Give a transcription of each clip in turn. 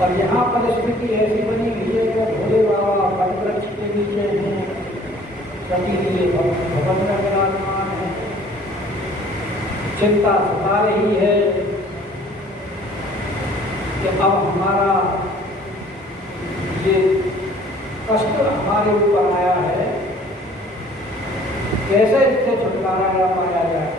और यहाँ परिस्थिति ऐसी बनी हुई है कि भोले बाबा वटवृक्ष के नीचे हैं, सभी लिए भवन में विराजमान है। चिंता सता रही है कि अब हमारा ये कष्ट हमारे ऊपर आया है, कैसे इससे छुटकारा पाया जाए।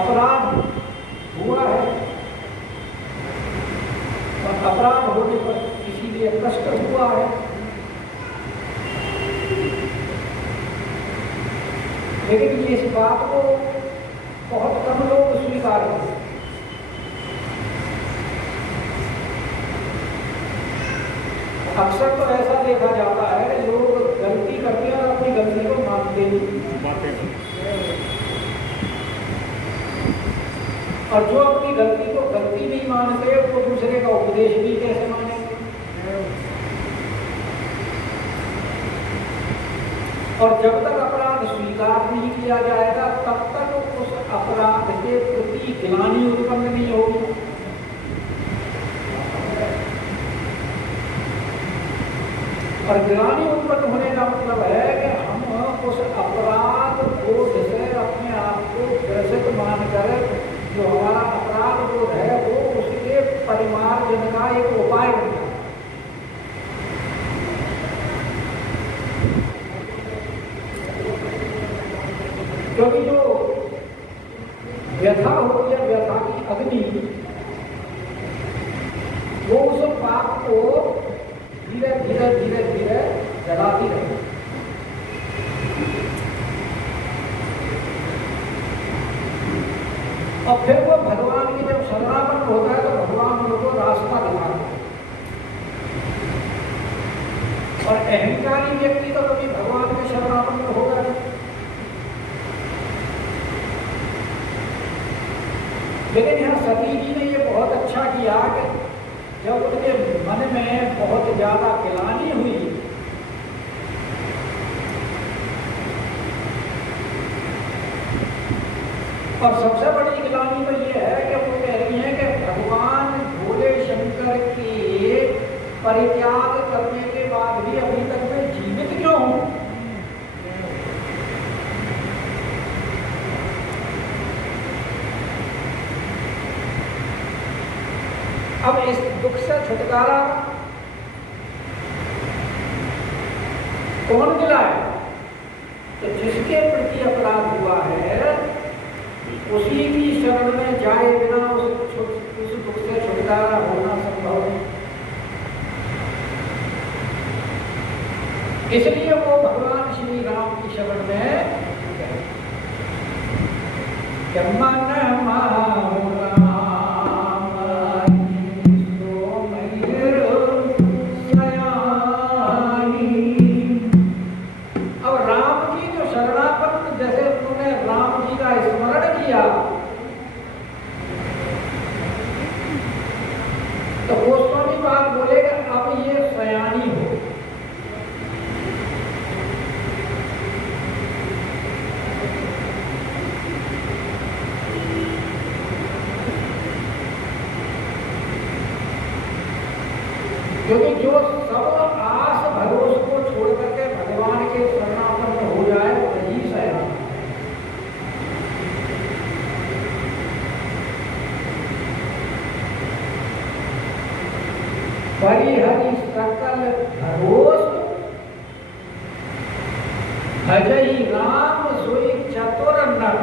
अपराध हुआ है और अपराध होने पर इसीलिए कष्ट हुआ है। लेकिन इस बात को बहुत कम लोग स्वीकार करते हैं। अक्सर तो ऐसा देखा जाता है कि लोग गलती करते हैं और अपनी गलती को मानते नहीं, और जो अपनी गलती को गलती नहीं मानते वो दूसरे का उपदेश भी कैसे मानेंगे। और जब तक अपराध स्वीकार नहीं किया जाएगा तब तक उस अपराध के प्रति ग्लानि उत्पन्न नहीं होगी। और ग्लानि उत्पन्न होने का मतलब है कि हम उस अपराध बोध से अपने आप को ग्रसित मानकर जो हमारा अपराध बोध है वो उसके परिमार्जन का एक उपाय बनता है। वो उस पाप को धीरे धीरे धीरे धीरे जलाती रहे। और फिर वो भगवान की जब शरणापन्न होता है तो भगवान उनको रास्ता दिखाते हैं। और अहंकारी व्यक्ति तो कभी भगवान के शरणापन्न होगा नहीं। लेकिन यहाँ सती जी ने ये बहुत अच्छा किया कि जब उनके मन में बहुत ज्यादा गिलानी हुई और सबसे बड़ी गिलानी तो ये है कि वो कह रही है कि भगवान भोले शंकर के परित्याग करने के बाद भी अभी तक मैं जीवित क्यों हूं। अब इस दुख से छुटकारा कौन दिलाए? तो जिसके प्रति अपराध हुआ है उसी की शरण में जाए बिना उस दुख से छुटकारा होना संभव नहीं। इसलिए वो भगवान श्री राम की शरण में तो गोस्वामी बात बोलेगा अब ये सयानी हो। क्योंकि जो सब आस भरोसे को छोड़ करके भगवान के शरणापन्न हो जाए वही सयानी। बड़ी हरि सकल भरोस भजई राम सोई चतुर नर।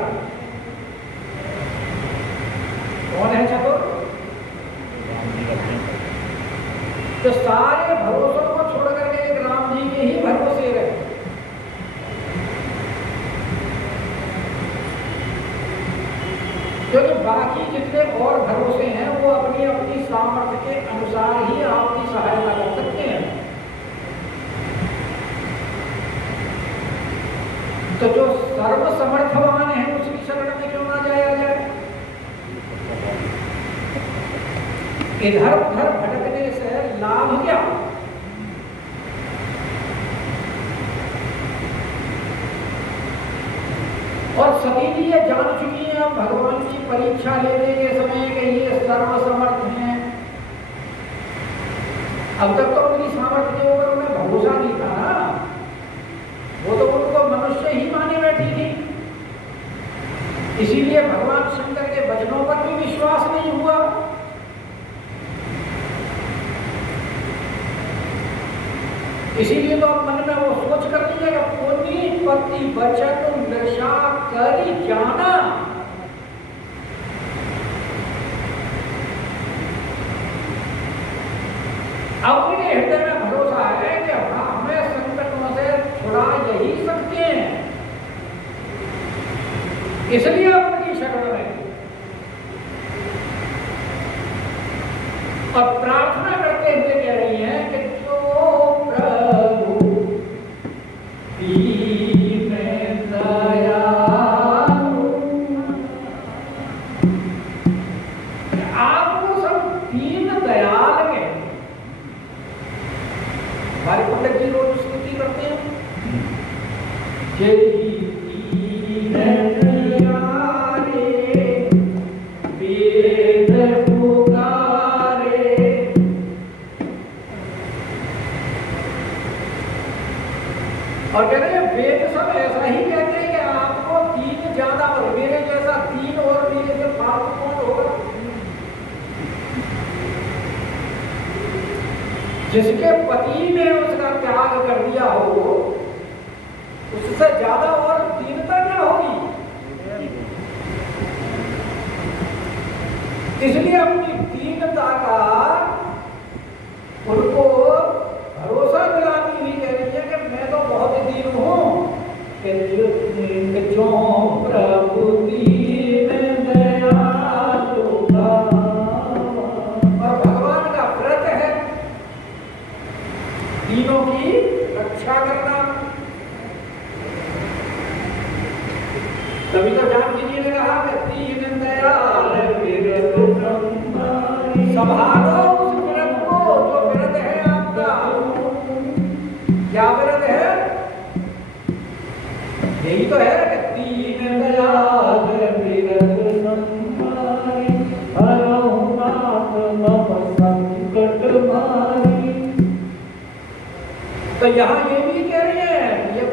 कौन है चतुर? तो सारे भरोसों को छोड़ करके एक राम जी के ही भरोसे रहे। क्योंकि बाकी जितने और भरोसे हैं वो अपनी अपनी सामर्थ्य के अनुसार ही आपकी सहायता कर सकते हैं। तो जो सर्वसमर्थवान है उसकी शरण में क्यों ना जाया जाए? इधर उधर भटकने से लाभ क्या? और सती जी ये जान चुकी है अब भगवान की परीक्षा लेने के समय कि ये सर्वसमर्थ हैं। अब तक तो उनकी सामर्थ्य के ऊपर उन्हें भरोसा नहीं था ना, वो तो उनको मनुष्य ही माने बैठी थी। इसीलिए भगवान शंकर के वचनों पर भी विश्वास नहीं हुआ। इसीलिए तो मन में वो सोच कर ली है कि पुण्य पति वचन नशा करी जाना। अब उनके हृदय में भरोसा है कि हमें संकटों से छुड़ा यही सकते हैं, इसलिए अपनी शरण में और प्रार्थना करते हुए कह रही हैं कि जो प्रभु दीन दयालु, आपको सब दीन दयाल के हमारे पंडित जी रोज स्तुति करते हैं, जय दीन दयाले वेद पुकारे। और कह रहे हैं वेद सब ऐसा ही कहते हैं कि आपको तीन ज्यादा और मेरे जैसा तीन और मेरे से फालतू कौन होगा? जिसके पति ने उसका त्याग कर दिया हो उससे ज्यादा और दीनता क्या होगी? इसलिए अपनी दीनता का की रक्षा करना। तभी तो जानकी जी ने कहा कि दीन दयाल विरत संभालो उस विरत को जो विरत है आपका। क्या विरत है? यही तो है कि दीन दयाल विरत संभारी हरहु नाथ मम संकट मारी। तो यहाँ ये भी कह रही है, ये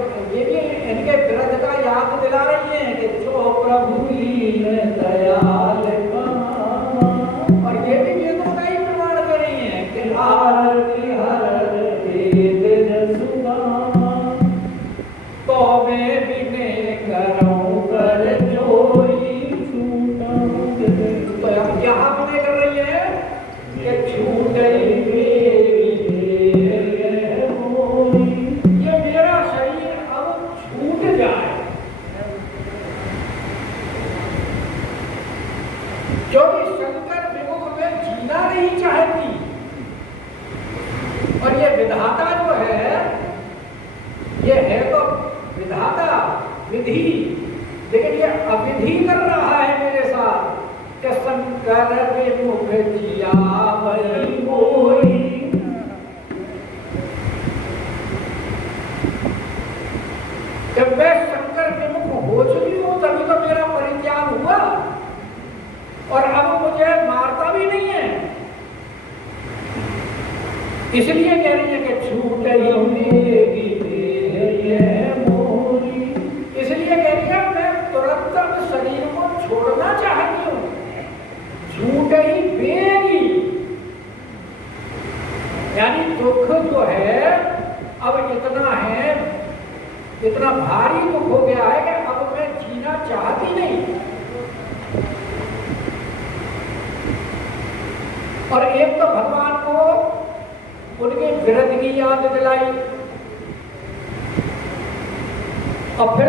भी इनके विरत का याद दिला रही है कि जो प्रभु दीन दयाल कहावा। और ये भी वेदों का ही प्रमाण कर रही है कि आरती हर वेद जसुआ तो मैं विनय करऊं कर जोई छूटऊं। तो अब यहाँ विनय कर रही है कि छूट ये मेरा शरीर अब छूट जाए, क्योंकि शंकर विमुख में जीना नहीं चाहती। और ये विधाता जो है, ये है तो विधाता विधि, लेकिन ये अविधि कर रहा है मेरे साथ कि शंकर विमुख जिया बलि मोही। जब मैं शंकर विमुख हो चुकी हूं तभी तो मेरा परित्याग हुआ, और अब मुझे मारता भी नहीं है। इसलिए कह रही है कि छूट ही मोरी। इसलिए कह रही है मैं तुरंत शरीर को छोड़ना चाहती हूँ, छूट ही देगी। यानी दुख जो है अब इतना है, इतना भारी दुख हो गया है कि अब मैं जीना चाहती नहीं। और एक तो भगवान को उनके विरत की याद दिलाई, और फिर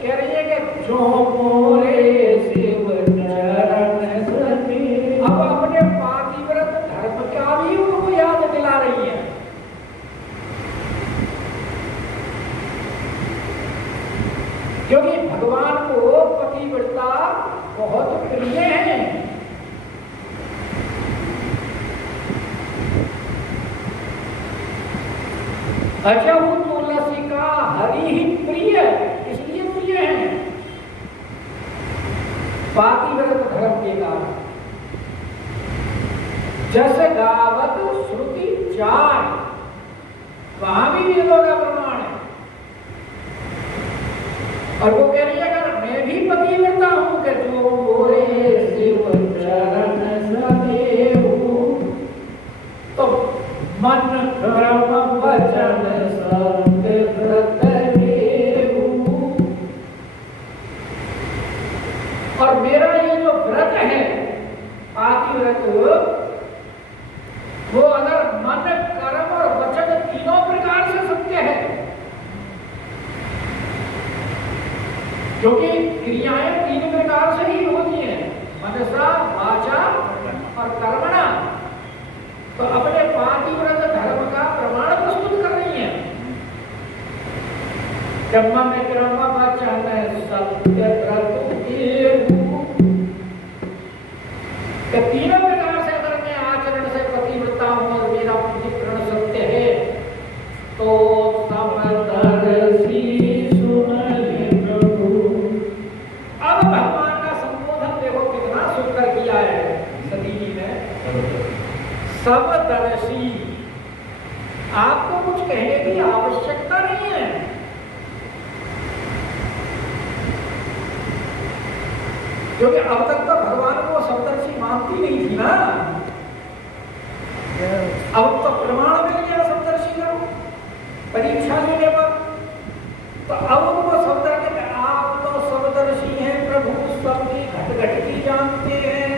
कह रही है कि जो मोरे शिव चरण सती। अब अपने पातिव्रत धर्म का भी उनको याद दिला रही है। क्योंकि भगवान को पतिव्रता बहुत प्रिय है। अच्छा, वो तुलसी का हरि ही प्रिय, इसलिए प्रिय है पातिव्रत धर्म के कारण। जस गावत श्रुति चार, वहां भी वेदों का प्रमाण है। और वो कह रही है अगर मैं भी पतिव्रता हूं कि जो मोरे शिव चरण सदेहु, तो मन कर्म वचन सत्य व्रत देहु। और मेरा ये जो व्रत है पातिव्रत, वो अगर मन कर्म और वचन तीनों प्रकार से सत्य है, क्योंकि क्रियाएं तीन प्रकार से ही होती हैं, मनसा वाचा और कर्मणा। तो अपने पातिव्रत धर्म का प्रमाण प्रस्तुत कर रही है। कर्म में कर्म वचन सत्य व्रत देहु। तीनों प्रकार से अगर मैं आचरण से पतिव्रता हूं और मेरा प्रतिकरण सत्य है, तो समदर्शी सुन ले प्रभु। अब भगवान का संबोधन देखो कितना सुंदर किया है सती जी ने। समदर्शी, आपको कुछ कहने की आवश्यकता नहीं है। क्योंकि अब तक तो भगवान को समदर्शी मानती नहीं थी ना। अब तो प्रमाण मिल गया समदर्शी का, परीक्षा लेने पर। तो अब उनको समदर्शी में आप तो समदर्शी हैं प्रभु, सबकी घट घट की जानते हैं।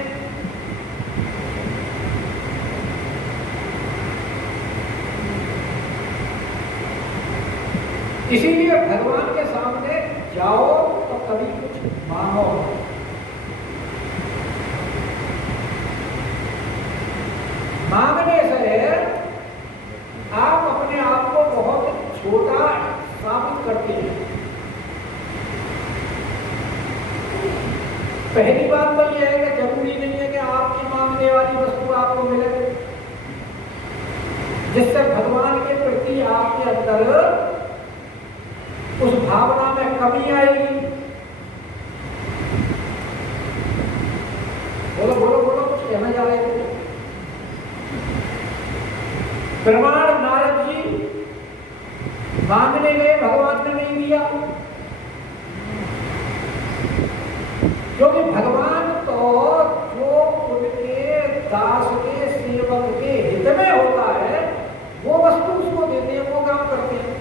इसीलिए भगवान के सामने जाओ तो कभी कुछ मांगो। मांगने से आप अपने आप को बहुत पहली बात तो यह है कि जरूरी नहीं है कि आपकी मांगने वाली वस्तु आपको मिले, जिससे भगवान के प्रति आपके अंदर उस भावना में कमी आएगी। बोलो बोलो बोलो, कुछ कहना जा रहे थे। प्रमाण नारद जी मांगने गए, भगवान ने नहीं दिया, क्योंकि भगवान तो जो उनके दास के सेवक के हित में होता है वो वस्तु उसको देते हैं, वो काम करते हैं।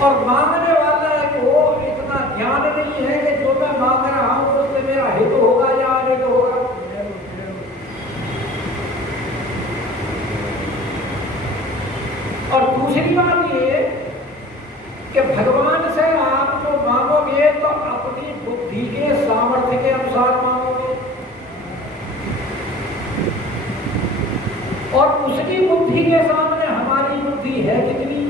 और मांगने वाला को इतना ज्ञान नहीं है कि जो मैं मांग रहा हूं उससे मेरा हित होगा या अहित होगा। और दूसरी बात ये कि भगवान से आप जो मांगोगे तो अपनी बुद्धि के सामर्थ्य के अनुसार मांगोगे, और उसकी बुद्धि के सामने हमारी बुद्धि है कितनी।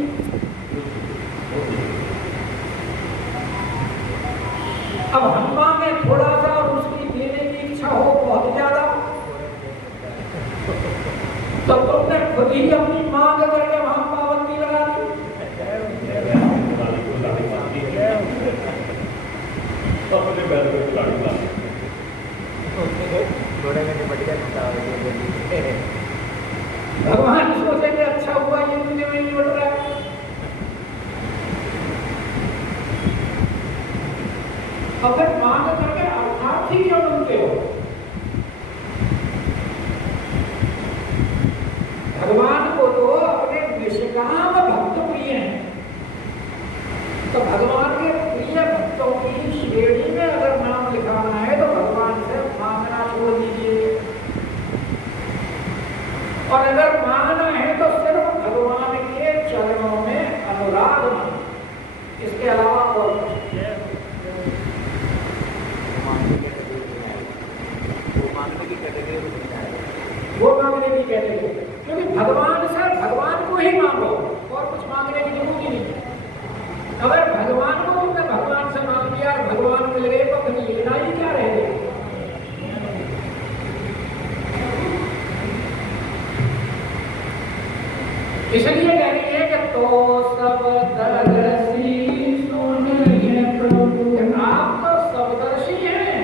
अब हम मांगे थोड़ा सा और उसकी देने की इच्छा हो बहुत ज्यादा, तो तुमने खुद ही अपनी मांग करके वहां पाबंदी लगा दी। भगवान सोचेंगे अच्छा हुआ ये मुझे में नहीं बढ़ रहा है। अगर मांग करके अर्थात ही क्यों बनते हो? भगवान को तो अपने निष्काम भक्त प्रिय हैं, तो भगवान के प्रिय भक्तों की श्रेणी में अगर नाम लिखाना है तो भगवान से मांगना छोड़ दीजिए, और अगर मांगना है तो सिर्फ भगवान के चरणों में अनुराग मांगना, इसके अलावा और वो मांगने की कैटेगरी, क्योंकि भगवान से भगवान को ही मांगो और कुछ मांगने की जरूरत ही नहीं। अगर भगवान को तुमने भगवान से मांग लिया और भगवान मिल गए तो फिर लेना ही क्या रह गया। इसलिए कह रही है कि तो सब दर्शी सुनिए प्रभु, आप तो सबदर्शी हैं,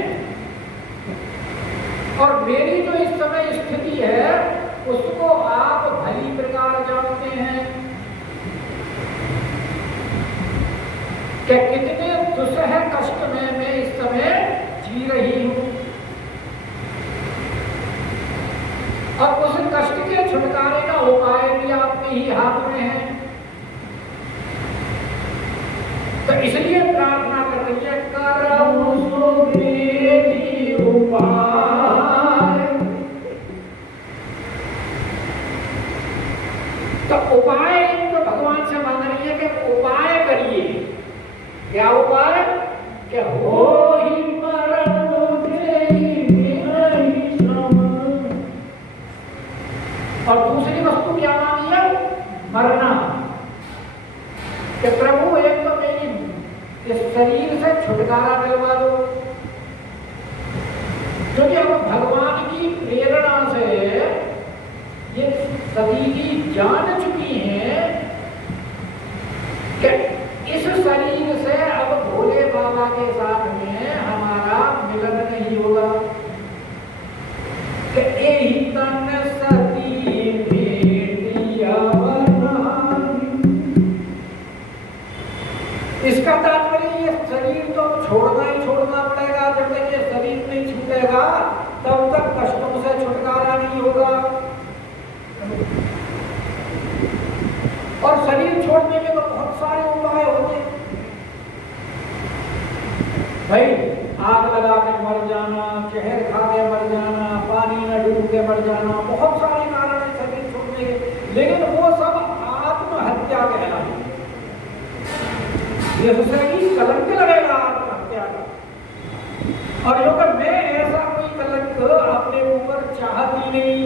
और मेरी जो इस समय स्थिति है उसको आप भली प्रकार जानते हैं कि कितने दुस्सह कष्ट में मैं इस समय जी रही हूं, और उस कष्ट के छुटकारे का उपाय भी आपके ही हाथ में है। तो इसलिए प्रार्थना कर रही है, करहु सो मेरी उपाय। तो उपाय तो भगवान से मांग रही है कि उपाय करिए। क्या उपाय? कि हो ही मरण और दूसरी वस्तु क्या मांगी है? मरना। कि प्रभु एक तो मेरी इस शरीर से छुटकारा दिलवा दो, क्योंकि अब भगवान की प्रेरणा से ये सभी की जान चुकी हैं कि इस शरीर से अब भोले बाबा के साथ में हमारा मिलन नहीं होगा। कि यही तन सती इसका तात्पर्य ये शरीर तो छोड़ना ही छोड़ना पड़ेगा। जब तक ये शरीर नहीं छूटेगा तब तक कष्टों से छुटकारा नहीं होगा। और शरीर छोड़ने के तो बहुत सारे उपाय होते हैं भाई। आग लगा के मर जाना, जहर खा के मर जाना, पानी में डूब के मर जाना, बहुत सारे कारण है शरीर छोड़ने के, लेकिन वो सब आत्महत्या कहलाते हैं। जिससे कि कलंक लगेगा आत्महत्या का। और क्योंकि मैं ऐसा कोई कलंक अपने ऊपर चाहती नहीं,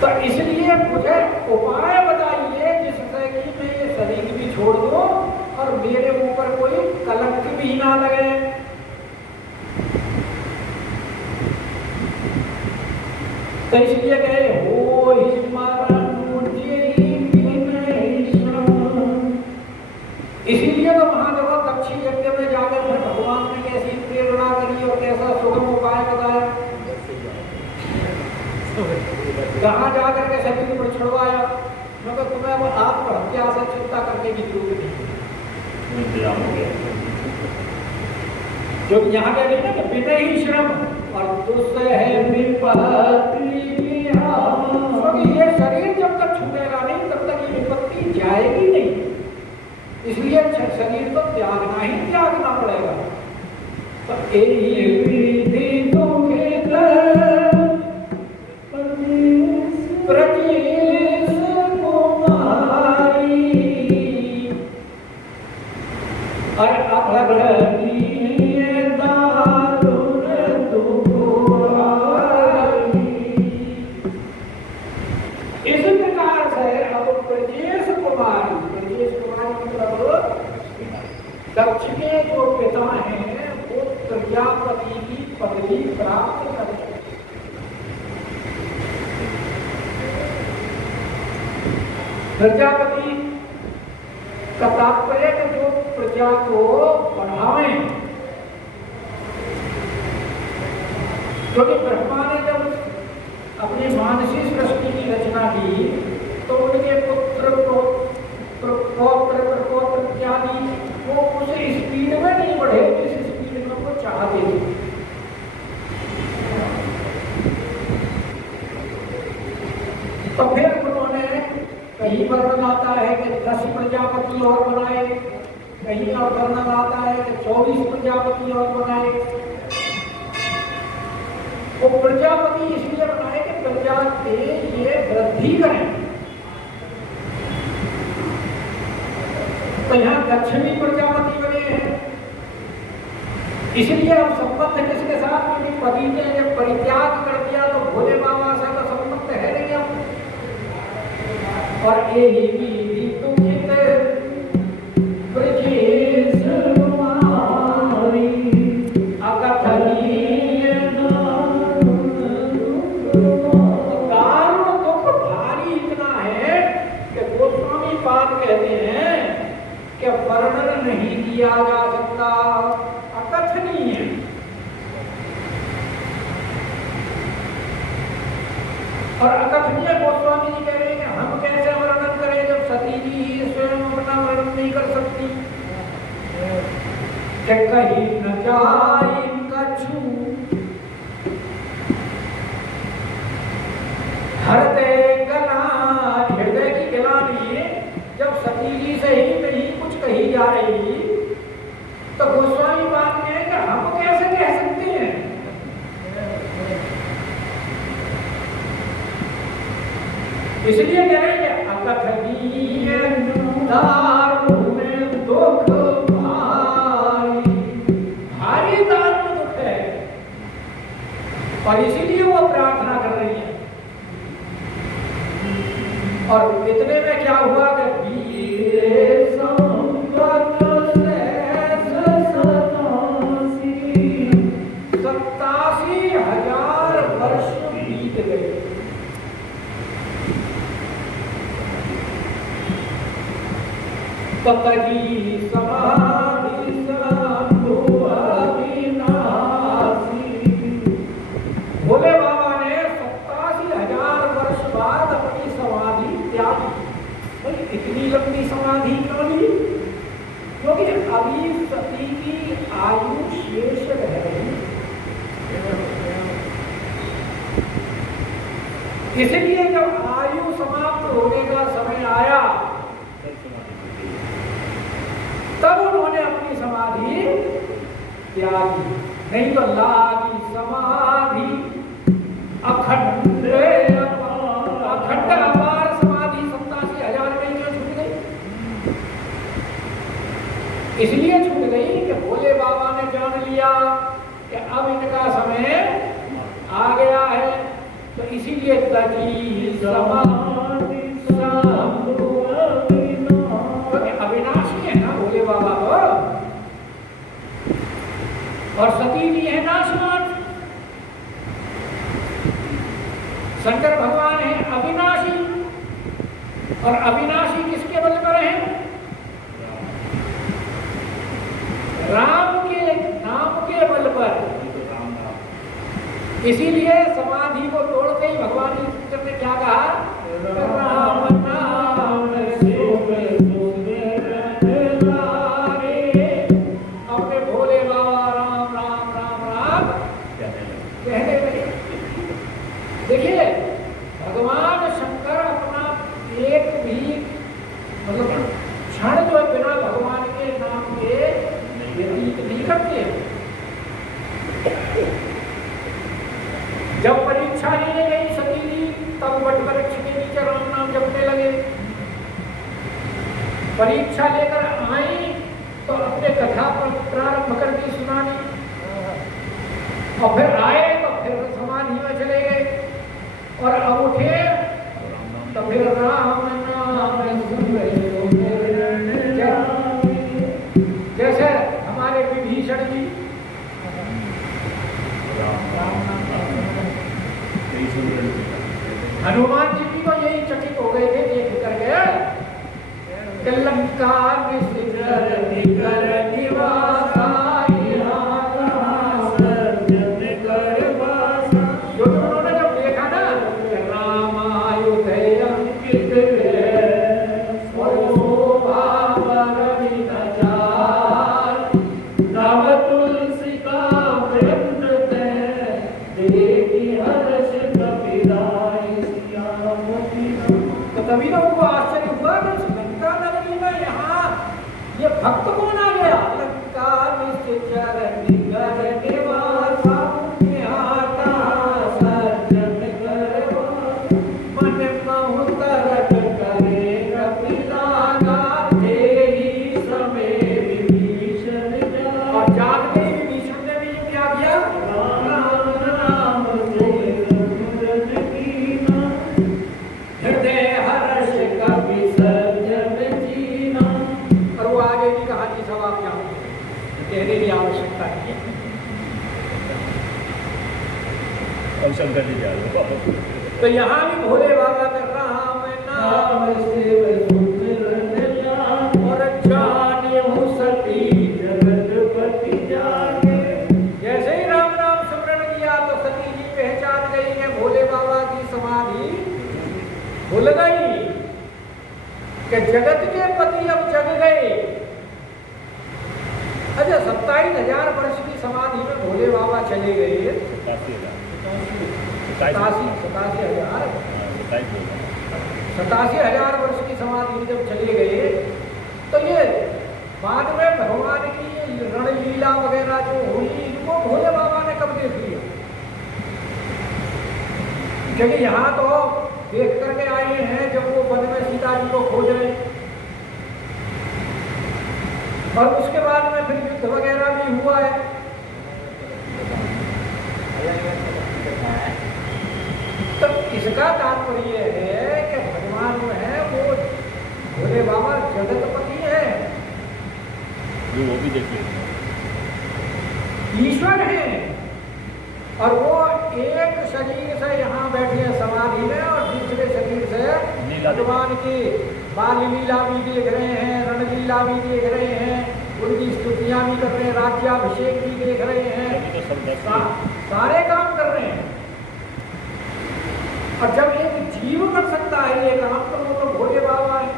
तो इसलिए मुझे उपाय बताइए जिससे कि मैं ये शरीर भी छोड़ दूं और और मेरे ऊपर कोई कलंक भी ना लगे। तो इसलिए कहे हो इसीलिए तो महादेव दक्षी यज्ञ में जाकर फिर भगवान ने कैसी प्रेरणा करी और कैसा सुगम उपाय बताया, कहाँ जाकर के शरीर पर छुड़वाया, मगर तुम्हें अब आत्महत्या से चिंता करने की जरूरत नहीं। जो यहाँ कह रही है ना बिना ही श्रम और ये शरीर जब तक छूटेगा नहीं तब तक ये विपत्ति जाएगी नहीं, इसलिए शरीर को त्यागना ही त्यागना पड़ेगा। तो दक्ष के जो पिता हैं वो प्रजापति की पदवी प्राप्त कर चुके। प्रजापति का तात्पर्य कि जो प्रजा को बढ़ावे, क्योंकि ब्रह्मा ने जब अपनी मानसी सृष्टि की रचना की तो उनके पुत्र पौत्र प्रपौत्र इत्यादि वो उस स्पीड में नहीं बढ़े जिस स्पीड में वो चाहते थे। तो फिर उन्होंने कहीं वर्णन आता है कि 10 प्रजापति और बनाए, कहीं और वर्णन आता है कि 24 प्रजापति और बनाए। वो प्रजापति इसलिए बनाए कि प्रजा के ये वृद्धि करें। तो यहाँ दक्ष भी प्रजापति बने हैं, इसलिए अब संबंध किसके साथ में पति ने जब परित्याग कर दिया तो भोले बाबा से तो संबंध है नहीं अब। और दारुण दुख भारी इतना है कि गोस्वामी पाद कहते हैं कि वर्णन नहीं किया जा सकता, अकथनीय है। और अकथनीय गोस्वामी जी कह रहे हैं कि हम कैसे वर्णन करें जब सती जी ही स्वयं अपना वर्णन नहीं कर सकती। कहीं न जाए कछु हरते गला, हृदय की गिलानी जब सती जी से ही नहीं कुछ कही जा रही तो गोस्वामी बात में है कि हम कैसे कह सकते हैं। इसलिए कह रहे हैं अकथनीय दारुण दुख भारी, भारी दारुण दुख है। और इसीलिए वो प्रार्थना कर रही है। और इतने में क्या हुआ कि 87,000 वर्ष बीत गए। ततगी समाधि भोले बाबा ने 87,000 वर्ष बाद अपनी समाधि त्यागी। इतनी लंबी समाधि क्यों ली? क्योंकि अभी सती की आयु शेष रह रही, इसलिए जब आयु समाप्त होने का समय आया तब उन्होंने अपनी समाधि त्यागी। नहीं तो लागी समाधि अखंड अखंड अपार समाधि 87,000 में क्यों छूट गई? इसलिए छूट गई कि भोले बाबा ने जान लिया कि अब इनका समय आ गया है। तो इसीलिए तजी समाधि अविनाशी है ना भोले बाबा। और सती जी है नाशवान। शंकर भगवान है अविनाशी, और अविनाशी किसके बल पर है? राम के नाम के बल पर। इसीलिए समाधि को तोड़ते ही भगवान कृष्ण ने क्या कहा? राम नाम अपने भोले बाबा राम राम राम राम कहने लगे। देखिए भगवान शंकर अपना एक भी मतलब क्षण जो है बिना भगवान के नाम के व्यतीत नहीं करते हैं। जब परीक्षा लेने गई सती जी तब वट वृक्ष के नीचे राम नाम जपने लगे। परीक्षा लेकर आई तो अपने कथा पर प्रारंभ कर दी सुनानी, और फिर आए तो फिर समाधि में चले गए, और अब उठे तो फिर राम नाम जैसे हमारे विभीषण जी हनुमान जी भी तो यही चकित हो गए थे देख करके। लंका जो उन्होंने जब देखा ना रामायुधयं तभी ना उनको आश्चर्य हुआ कि लंका नगरी में यहाँ ये भक्त कौन आ गया? लंका और जागते ही विभीषण ने भी क्या किया? हृदय हर्ष कपि सर्जन जीना। और वो आगे भी कहानी सब आप जानते हैं, कहने की आवश्यकता नहीं है। अब शंकर जी जा रहे तो यहाँ भी भोले बाबा कर राम नाम से और जाने सती जगतपति जाने। जैसे ही राम नाम स्मरण किया तो सती जी पहचान गई है भोले बाबा की समाधि भूल गई कि जगत के पति अब जग गए। अच्छा 27,000 वर्ष की समाधि में भोले बाबा चले गए। 87,000 वर्ष की समाधि जब चले गए तो ये बाद में भगवान की रणलीला वगैरह जो हुई इनको भोले बाबा ने कब देख लिया? क्योंकि यहाँ तो देख करके आए हैं जब वो वन में सीता जी को खोज रहे, और उसके बाद में फिर युद्ध वगैरह भी हुआ है। तो इसका तात्पर्य है कि भगवान जो है वो भोले बाबा जगतपति है, वो भी देख लेते ईश्वर है, और वो एक शरीर से यहाँ बैठे हैं समाधि में और दूसरे शरीर से भगवान की बाल लीला भी देख रहे हैं, रणलीला भी देख रहे हैं, उनकी स्तुतियां भी कर रहे हैं, राज्याभिषेक भी देख रहे हैं, सारे काम कर रहे हैं। और जब एक जीव कर सकता है ये काम तो वो तो भोले बाबा है।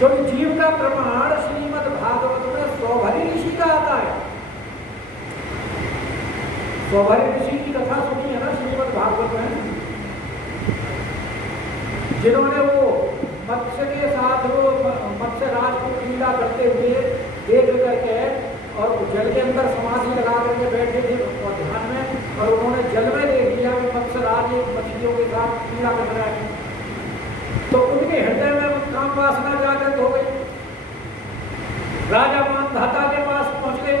तो जीव का प्रमाण श्रीमद् भागवत में सौभरी ऋषि का आता है। सौभरी ऋषि की कथा सुनी है ना श्रीमद् भागवत में, जिन्होंने वो मत्स्य के साथ वो मत्स्य राज को लीला करते हुए देख करके और जल के अंदर समाधि लगा करके बैठे थे और ध्यान में, और उन्होंने जल में देख लिया कि मत्स्य राज एक मछलियों के साथ लीला कर रहा है। तो उनके हृदय में काम वासना जागृत हो गई। राजा मानधाता के पास पहुंच गए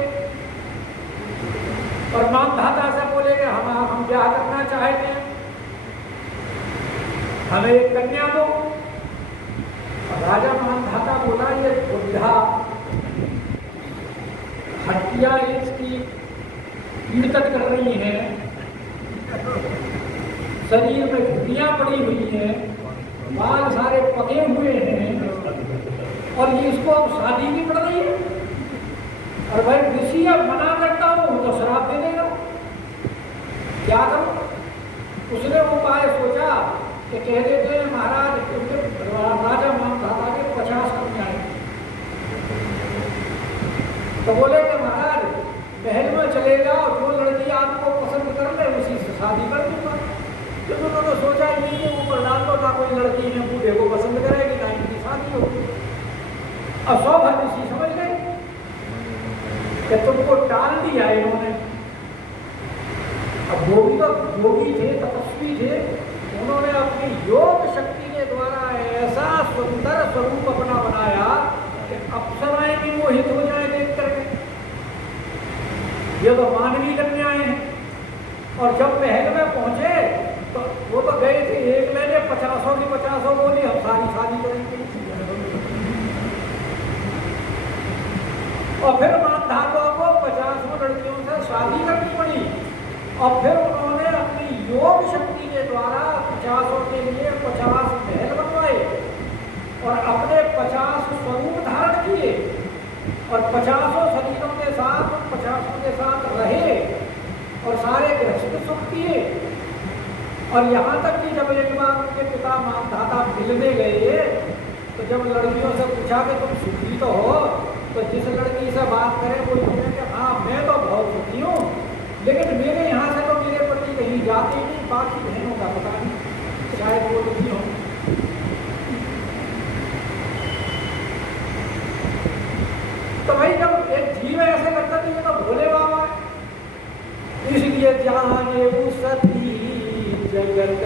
और मानधाता से बोले कि हम ब्याह करना चाहते हैं, हमें एक कन्या दो। राजा मानधाता बोला ये बुद्धा हड्डियां इसकी पीड़ित कर रही हैं, शरीर में हड्डियां पड़ी हुई हैं, बाल सारे पके हुए हैं, और ये इसको अब शादी भी पड़ रही है। और भाई ऋषि अब मना करता हूं तो श्राप दे देगा, क्या करूं? उसने उपाय सोचा कि कह देते हैं महाराज क्योंकि राजा मानधाता के 50 कन्याएं, तो बोले कि महाराज महल में चले जाओ, जो लड़की आपको पसंद कर ले उसी से शादी कर दूंगा। जब उन्होंने सोचा ये ऊपर डाल दो, ना कोई लड़की ने बूढ़े को पसंद करेगी ना इनकी शादी होगी। अब 100 भर ऋषि समझ गए कि तुमको टाल दिया इन्होंने। अब वो भी तो योगी थे, तपस्वी थे, उन्होंने अपनी योग शक्ति के द्वारा ऐसा सुंदर स्वरूप अपना बनाया कि अप्सराएं भी मोहित हो जाए देख करके। ये तो मानवीय कन्याएं हैं। और जब महल में पहुंचे तो वो तो गए थे, एक मैंने 50 की 50 बोली हम सारी शादी करेंगे। और फिर मानधाता को 50 लड़कियों से शादी करनी पड़ी। और फिर उन्होंने अपनी योग शक्ति के द्वारा 50 के लिए 50 महल बनवाए और अपने 50 स्वरूप धारण किए और 50 शरीरों के साथ 50 के साथ रहे और सारे गृहस्थ सुख किए। और यहाँ तक कि जब एक बार उनके पिता मानधाता मिलने गए तो जब लड़कियों से पूछा कि तुम सुखी तो हो, तो जिस लड़की से बात करें वो कहे कि हाँ मैं तो बहुत सुखी हूँ, लेकिन मेरे यहाँ से तो मेरे पति कहीं जाते ही नहीं, बाकी बहनों का पता नहीं, शायद वो दुखी हो। तो भाई जब एक जीव ऐसे करता तो ये तो भोले बाबा है, इसलिए जाने वो सती जगत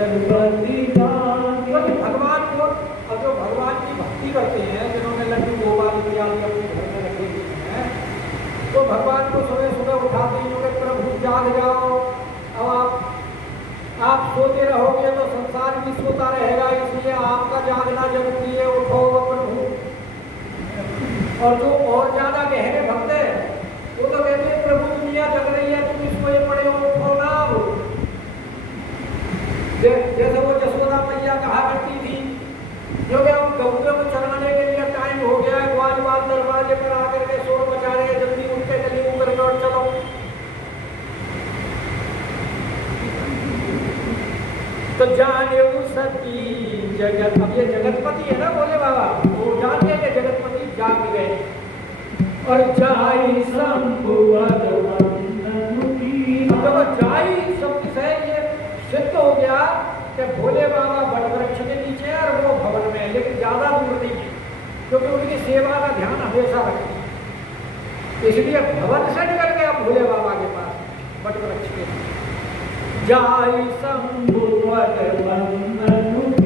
भगवान को, और जो भगवान की भक्ति करते हैं, जिन्होंने लड्डू गोपाल इत्यादि अपने घर में रखे हुए हैं, तो भगवान को सुबह सुबह उठाते ही होंगे प्रभु जाग जाओ। अब आप सोते रहोगे तो संसार भी सोता रहेगा, इसलिए आपका जागना जरूरी है, उठो प्रभु। और जो और ज्यादा गहरे भक्त है वो तो कहते हैं प्रभु दुनिया जग रही है, तुम सोए पड़े हो, उठो ना। जैसे वो यशोदा मैया कहा करती थी, जो कि हम गौरव को चढ़ाने के लिए टाइम हो गया है, ग्वाल बाल दरवाजे पर आकर के शोर मचा रहे हैं, जल्दी उठ के चलिए ऊपर और चलो। तो जाने वो सती जगत, अब ये जगतपति है ना भोले बाबा, वो जानते हैं कि जगतपति जाग गए। और जाई संभुवत जाई शब्द से ये सिद्ध हो गया कि भोले बाबा बड़ वृक्ष के नीचे और वो भवन में, लेकिन ज्यादा दूर नहीं है, क्योंकि उनकी सेवा का ध्यान हमेशा रखती है, इसलिए भवन से निकल गया भोले बाबा के पास बड़ वृक्ष के जाई संभुवत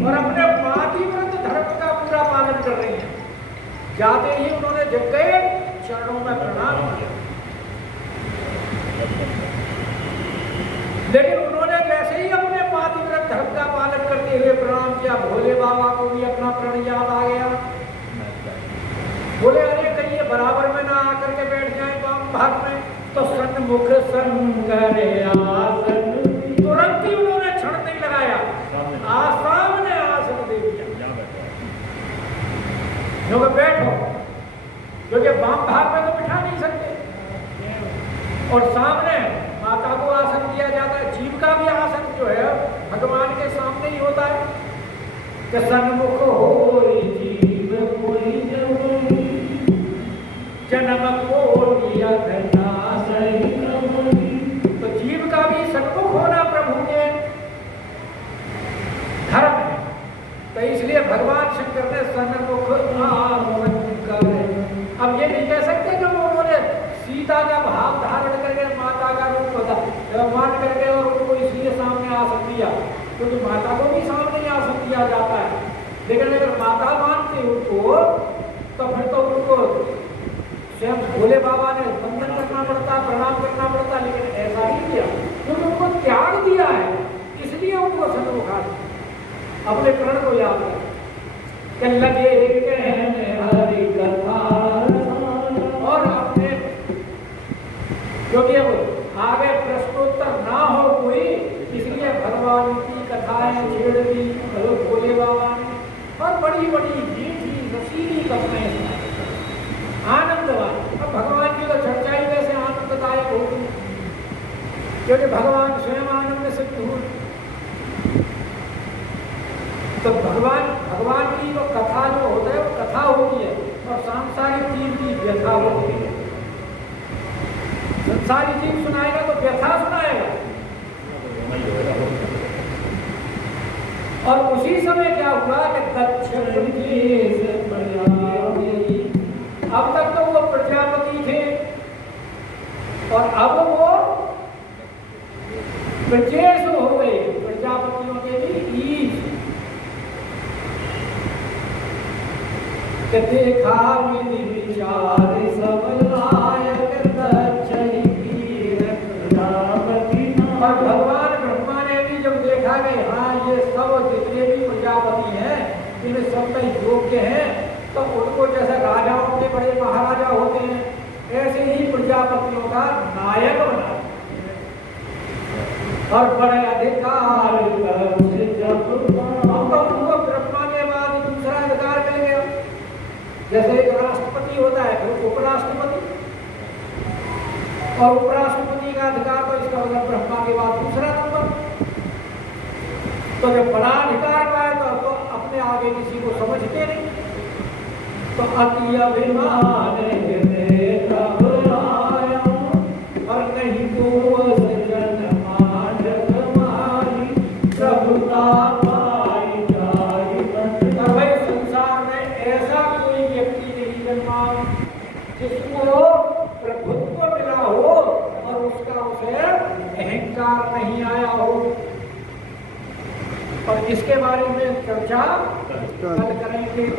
और अपने पातिव्रत धर्म का पूरा पालन कर रही है। जाते ही उन्होंने जग गए चरणों में प्रणाम किया, लेकिन उन्होंने जैसे ही अपने पातिव्रत धर्म का पालन करते हुए प्रणाम किया, भोले बाबा को भी अपना प्रण याद आ गया। बोले अरे कहीं ये बराबर में ना आकर के बैठ जाए वाम भाग में, तो सन्मुख संगरे आसन, तुरंत ही उन्होंने क्षण नहीं लगाया, सामने आसन दे दिया, क्योंकि बैठो, क्योंकि वाम भाग में तो बिठा नहीं सकते, और सामने माता को आसन दिया जाता है। जीव का भी आसन जो है भगवान के सामने ही होता है कि सन्मुख हो जीव कोई जन्म को लिया तो जीव का भी सन्मुख होना प्रभु के धर्म है। तो इसलिए भगवान शंकर ने सन्मुख आसन कर, अब ये नहीं कह सकते जो उन्होंने सीता का भाव धारण करके माता का रूप मान करके और उनको इसलिए सामने आसन दिया, क्योंकि माता को भी सामने ही आसन दिया जाता है। लेकिन अगर माता मानते उनको तो फिर तो उनको स्वयं भोले बाबा ने वंदन करना पड़ता, प्रणाम करना पड़ता, लेकिन ऐसा ही किया क्योंकि उनको त्याग दिया है, इसलिए उनको सन्मुखा अपने प्रण को याद कर लगे कहने हरि कथा और अपने कथाएं छेड़ दी भोले बाबा ने, और बड़ी बड़ी मीठी रसीली कथाएं सुनाई, आनंदवान। अब भगवान की तो चर्चा ही वैसे आनंददायक होगी, क्योंकि भगवान स्वयं आनंद से हुए। तो भगवान की तो कथा जो होता है वो कथा होती है, और सांसारिक चीज की व्यथा होती है। संसारी चीज सुनाएगा तो व्यथा सुनाएगा। और उसी समय क्या हुआ कि दक्षिण देश प्रजापति, अब तक तो वो प्रजापति थे और अब वो ब्रजेश हो गए, प्रजापतियों के भी ईश। देखा विधि विचार सब लायक दक्षिण की प्रजापति। और भगवान ब्रह्मा ने भी जब देखा कि हाँ ये सब जितने भी प्रजापति हैं इनमें सब में योग्य हैं, तो उनको जैसे राजाओं के बड़े महाराजा होते हैं ऐसे ही प्रजापतियों का नायक बना, और बड़े अधिकार उनको ब्रह्मा के बाद दूसरा अधिकार मिल गया। जैसे एक राष्ट्रपति होता है फिर उपराष्ट्रपति, और उपराष्ट्रपति का अधिकार तो इसका मतलब ब्रह्मा के बाद दूसरा नंबर। तो जब बड़ा अधिकार पाए तो अपने आगे किसी को समझते नहीं, तो अति अभिमान और नहीं तो प्रभुता पाई जाई। और भाई संसार में ऐसा कोई व्यक्ति नहीं जन्मा जिसको प्रभुत्व मिला हो और उसका उसे अहंकार नहीं आया हो। और इसके बारे में चर्चा कल करेंगे कि